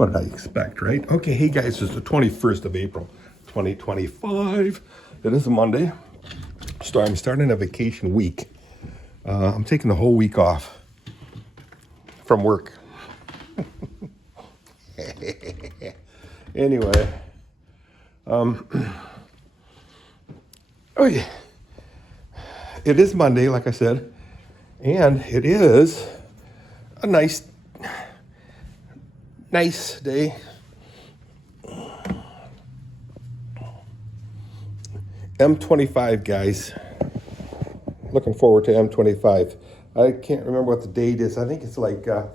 What did I expect, right? Okay, hey guys, it's the 21st of April, 2025. It is a Monday, so I'm starting a vacation week. I'm taking the whole week off from work. Anyway, oh yeah, it is Monday, like I said, and it is a nice day. M25, guys. Looking forward to M25. I can't remember what the date is. I think it's like a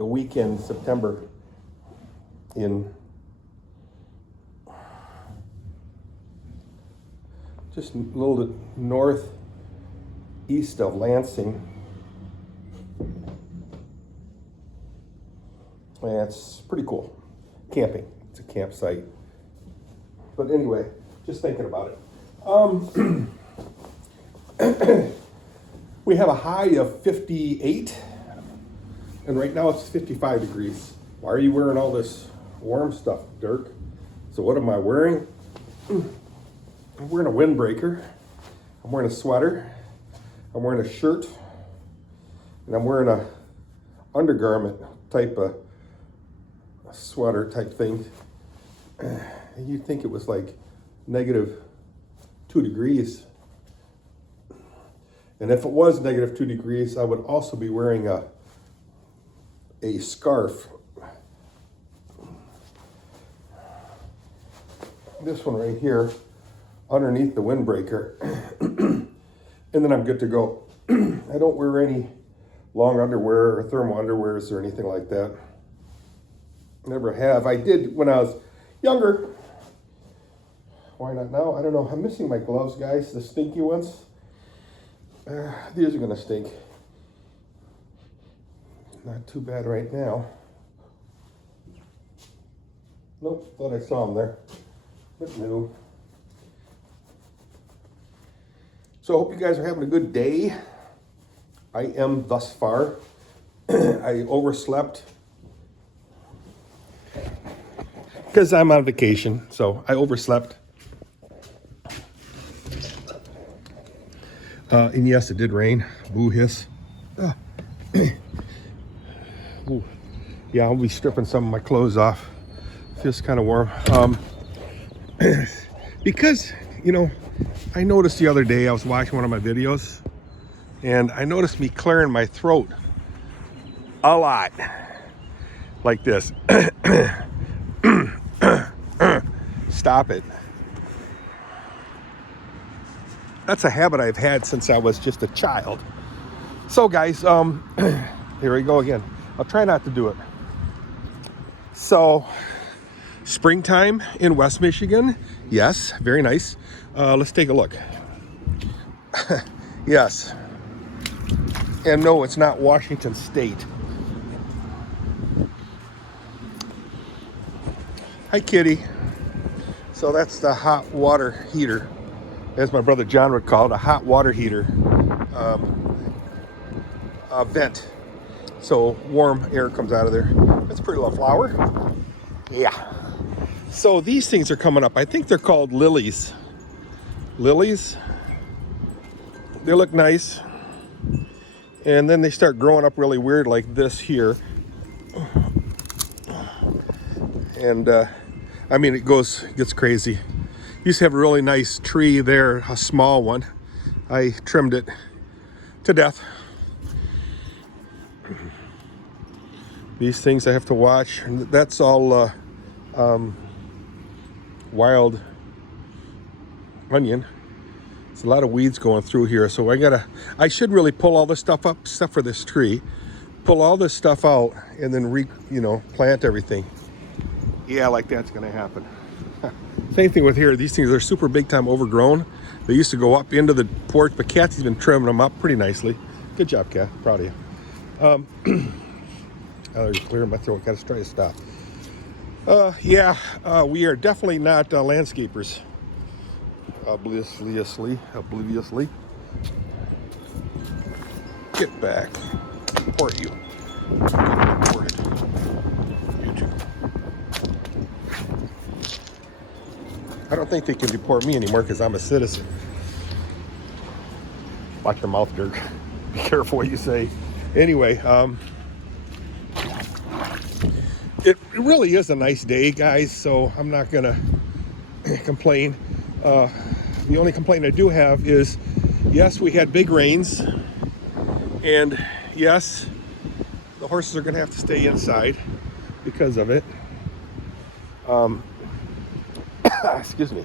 week in September in just a little bit northeast of Lansing. And it's pretty cool. Camping. It's a campsite. But anyway, just thinking about it. We have a high of 58, and right now it's 55 degrees. Why are you wearing all this warm stuff, Dirk? So what am I wearing? I'm wearing a windbreaker. I'm wearing a sweater. I'm wearing a shirt. And I'm wearing a undergarment type of sweater type thing. You'd think it was like -2 degrees. And if it was -2 degrees, I would also be wearing a scarf. This one right here, underneath the windbreaker. And then I'm good to go. I don't wear any long underwear or thermal underwears or anything like that. Never have. I did when I was younger. Why not now? I don't know. I'm missing my gloves, guys. The stinky ones. These are going to stink. Not too bad right now. Nope. Thought I saw them there. But no. So I hope you guys are having a good day. I am thus far. I overslept because I'm on vacation, so I overslept. And yes, it did rain. Boo hiss. Ooh. Yeah, I'll be stripping some of my clothes off. Feels kind of warm. Because, you know, I noticed the other day I was watching one of my videos, and I noticed me clearing my throat a lot, like this. Stop it. That's a habit I've had since I was just a child. So guys, here we go again. I'll try not to do it. So, springtime in West Michigan. Yes, very nice. Let's take a look. Yes. And no, it's not Washington State. Hi, kitty. So that's the hot water heater, as my brother John would call it, a hot water heater vent. So warm air comes out of there. That's a pretty little flower. Yeah. So these things are coming up. I think they're called lilies. Lilies. They look nice. And then they start growing up really weird like this here. And I mean, it gets crazy. Used to have a really nice tree there, a small one. I trimmed it to death. These things I have to watch. That's all wild onion. There's a lot of weeds going through here, so I should really pull all this stuff up, except for this tree. Pull all this stuff out and then plant everything. Yeah, like that's gonna happen. Same thing with here. These things are super big time overgrown. They used to go up into the porch, but Kathy's been trimming them up pretty nicely. Good job, Kath. Proud of you. Oh, you're clearing my throat. Gotta try to stop. We are definitely not landscapers. Obliviously. Get back. Report you. Get reported. I don't think they can deport me anymore because I'm a citizen. Watch your mouth, Dirk. Be careful what you say. Anyway, it really is a nice day, guys, so I'm not gonna complain. The only complaint I do have is, yes, we had big rains, and yes, the horses are gonna have to stay inside because of it. Excuse me.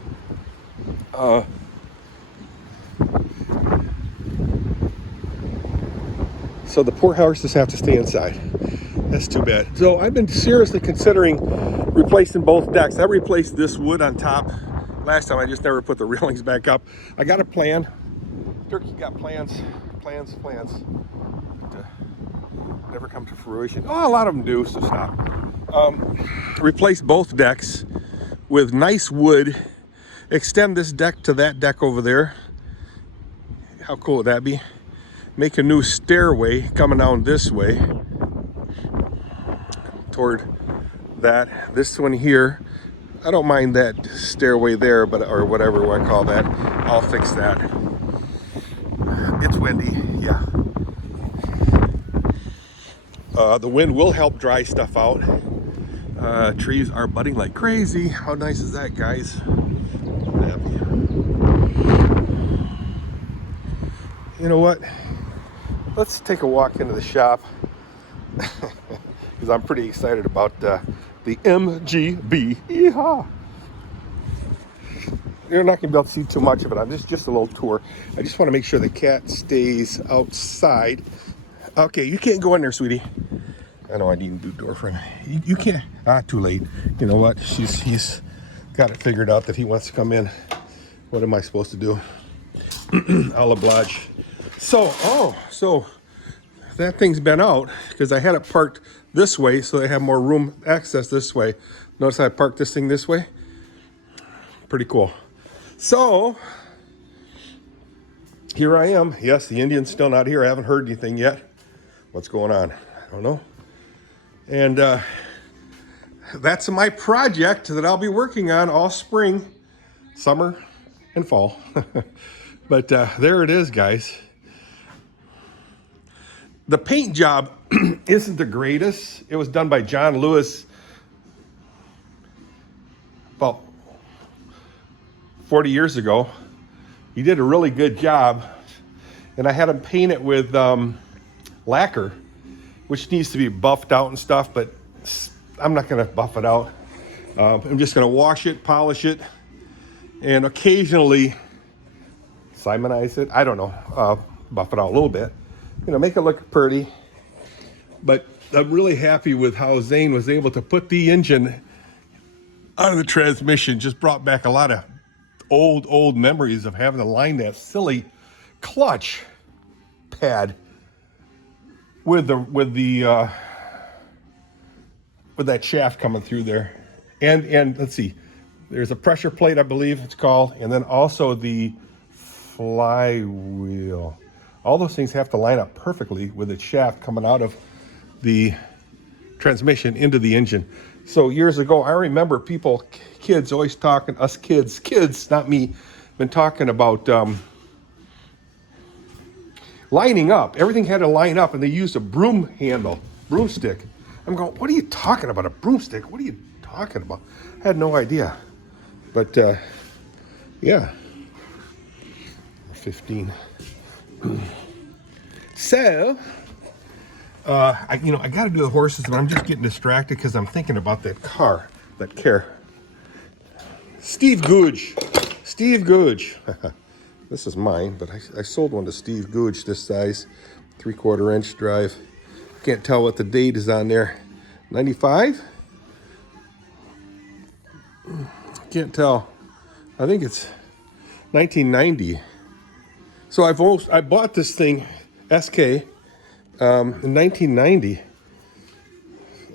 So the poor horses have to stay inside. That's too bad. So I've been seriously considering replacing both decks. I replaced this wood on top last time. I just never put the railings back up. I got a plan. Dirk, you got plans. But, never come to fruition. Oh, a lot of them do, so stop. Replace both decks with nice wood. Extend this deck to that deck over there. How cool would that be? Make a new stairway coming down this way toward that. This one here, I don't mind that stairway there, but or whatever I call that. I'll fix that. It's windy, yeah. The wind will help dry stuff out. Trees are budding like crazy. How nice is that, guys? You know what? Let's take a walk into the shop because I'm pretty excited about the MGB. Yeehaw! You're not going to be able to see too much of it. I'm just a little tour. I just want to make sure the cat stays outside. Okay, you can't go in there, sweetie. I know I need a new door frame. You can't. Too late. You know what? He's got it figured out that he wants to come in. What am I supposed to do? I'll oblige. So that thing's been out because I had it parked this way so they have more room access this way. Notice I parked this thing this way. Pretty cool. So here I am. Yes, the Indian's still not here. I haven't heard anything yet. What's going on? I don't know. And that's my project that I'll be working on all spring, summer, and fall. But there it is, guys. The paint job isn't the greatest. It was done by John Lewis about 40 years ago. He did a really good job. And I had him paint it with lacquer, which needs to be buffed out and stuff, but I'm not gonna buff it out. I'm just gonna wash it, polish it, and occasionally simonize it. I don't know, buff it out a little bit. You know, make it look pretty. But I'm really happy with how Zane was able to put the engine out of the transmission. Just brought back a lot of old memories of having to line that silly clutch pad with that shaft coming through there. And let's see, there's a pressure plate, I believe it's called, and then also the flywheel. All those things have to line up perfectly with the shaft coming out of the transmission into the engine. So years ago, I remember kids always talking, us kids, not me, been talking about lining up. Everything had to line up, and they used a broomstick. I'm going, what are you talking about, a broomstick? What are you talking about? I had no idea. But yeah, 15. So, I got to do the horses, but I'm just getting distracted because I'm thinking about that car. Steve Googe. This is mine, but I sold one to Steve Googe this size, 3/4 inch drive. Can't tell what the date is on there. 95? Can't tell. I think it's 1990. So I bought this thing, SK, in 1990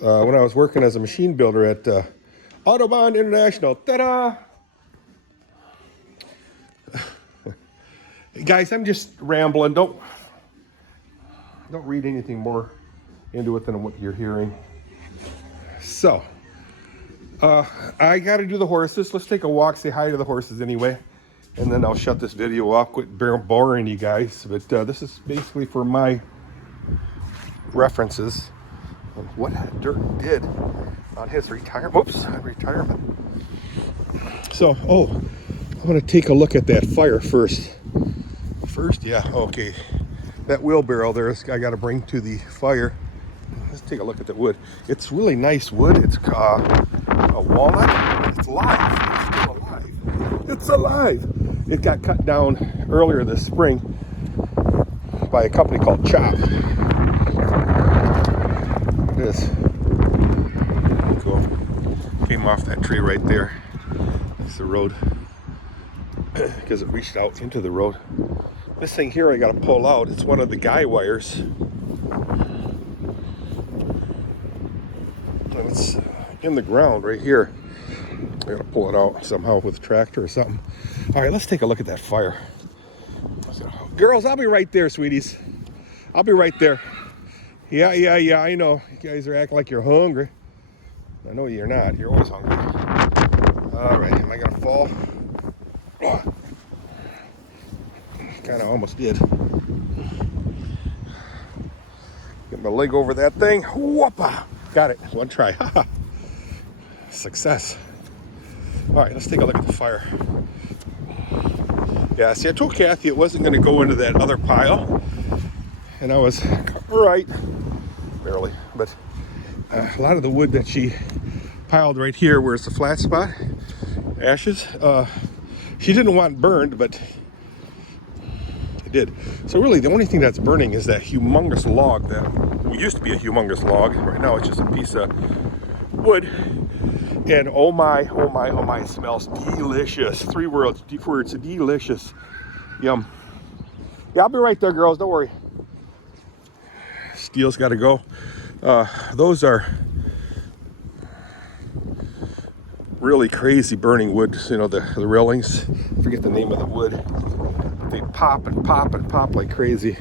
when I was working as a machine builder at Autobahn International. Ta-da! Guys, I'm just rambling. Don't read anything more into it than what you're hearing. So, I got to do the horses. Let's take a walk, say hi to the horses anyway. And then I'll shut this video off, quit boring you guys. But this is basically for my references of what Dirk did on his retirement. So, I'm going to take a look at that fire first. Yeah, okay. That wheelbarrow there is I got to bring to the fire. Let's take a look at the wood. It's really nice wood. It's a walnut. It's alive. It's still alive. It's alive. It got cut down earlier this spring by a company called Chop. Look at this. Cool. Came off that tree right there. That's the road. Because it reached out into the road. This thing here I got to pull out. It's one of the guy wires. And it's in the ground right here. I got to pull it out somehow with a tractor or something. All right, let's take a look at that fire. Girls, I'll be right there, sweeties. I'll be right there. Yeah, I know. You guys are acting like you're hungry. I know you're not. You're always hungry. All right, am I going to fall? Oh. Kind of almost did. Get my leg over that thing. Whoopa! Got it. One try. Success. All right, let's take a look at the fire. Yeah, see, I told Kathy it wasn't going to go into that other pile. And I was right. Barely. But a lot of the wood that she piled right here, where it's the flat spot, ashes, she didn't want burned, but it did. So really, the only thing that's burning is that humongous log that used to be a humongous log. Right now, it's just a piece of wood. And oh my, it smells delicious. 3 words, delicious. Yum. Yeah, I'll be right there, girls. Don't worry. Steel's got to go. Those are really crazy burning wood. You know, the railings. I forget the name of the wood. They pop and pop and pop like crazy.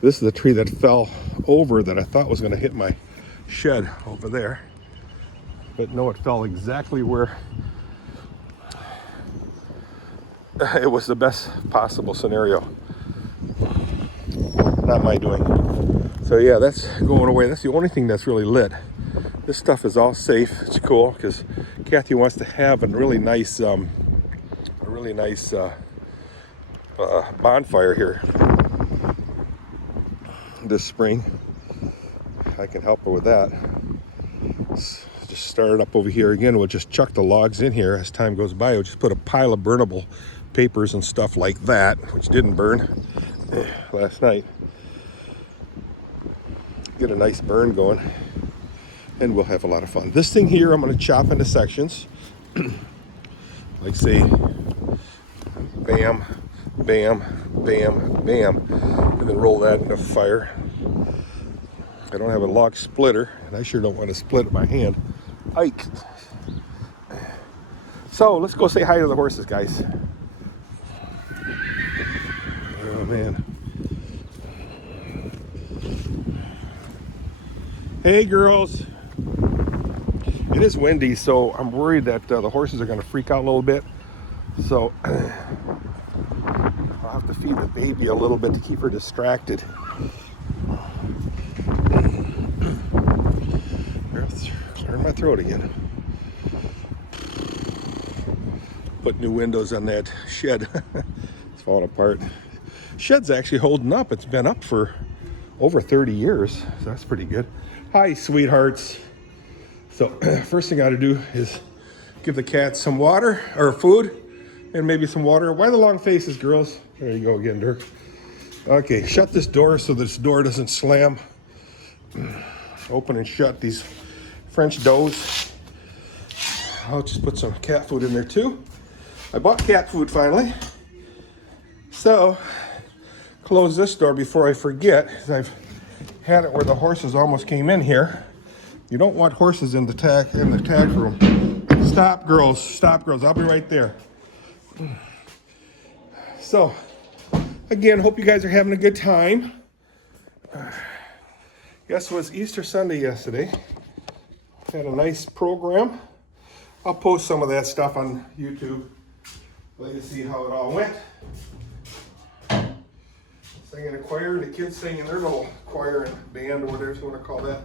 This is the tree that fell over that I thought was going to hit my shed over there. But no, it fell exactly where it was the best possible scenario. Not my doing. So yeah, that's going away. That's the only thing that's really lit. This stuff is all safe. It's cool because Kathy wants to have a really nice bonfire here this spring. I can help her with that. Just start it up over here again. We'll just chuck the logs in here as time goes by. We'll just put a pile of burnable papers and stuff like that, which didn't burn last night. Get a nice burn going, and we'll have a lot of fun. This thing here, I'm going to chop into sections. Like say, bam, bam, bam, bam, and then roll that in the fire. I don't have a log splitter, and I sure don't want to split it by hand. Ike. So let's go say hi to the horses, guys. Oh man. Hey girls. It is windy, so I'm worried that the horses are going to freak out a little bit. So I'll have to feed the baby a little bit to keep her distracted. Clearing my throat again. Put new windows on that shed. It's falling apart. Shed's actually holding up. It's been up for over 30 years, so that's pretty good. Hi, sweethearts. So first thing I gotta do is give the cats some water or food and maybe some water. Why the long faces, girls? There you go again, Dirk. Okay, shut this door so this door doesn't slam. Open and shut these French doughs. I'll just put some cat food in there too. I bought cat food finally. So close this door before I forget, because I've had it where the horses almost came in here. You don't want horses in the tack room. Stop, girls. Stop, girls. I'll be right there. So, again, hope you guys are having a good time. Guess it was Easter Sunday yesterday. Had a nice program. I'll post some of that stuff on YouTube. Let you see how it all went. Singing a choir, the kids singing their little choir and band or whatever you want to call that.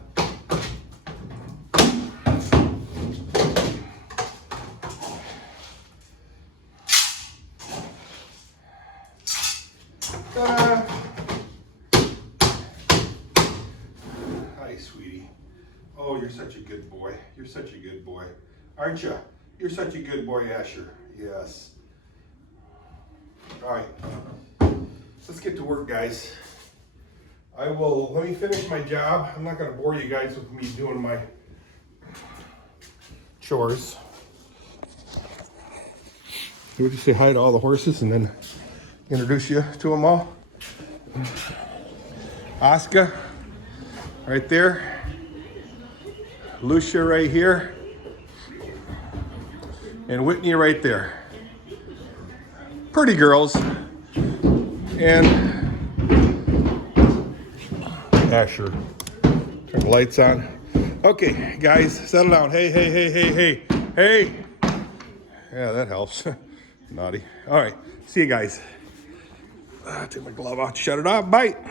Ta-da! Hi, sweetie. Oh, you're such a good boy. You're such a good boy. Aren't you? You're such a good boy, Asher. Yes. All right. Let's get to work, guys. Let me finish my job. I'm not going to bore you guys with me doing my chores. We'll just say hi to all the horses and then introduce you to them all. Oscar, right there. Lucia right here. And Whitney right there. Pretty girls. And Asher. Turn the lights on. Okay, guys, settle down. Hey, hey, hey, hey, hey, hey. Yeah, that helps. Naughty. All right, see you guys. Take my glove off, shut it off, bye.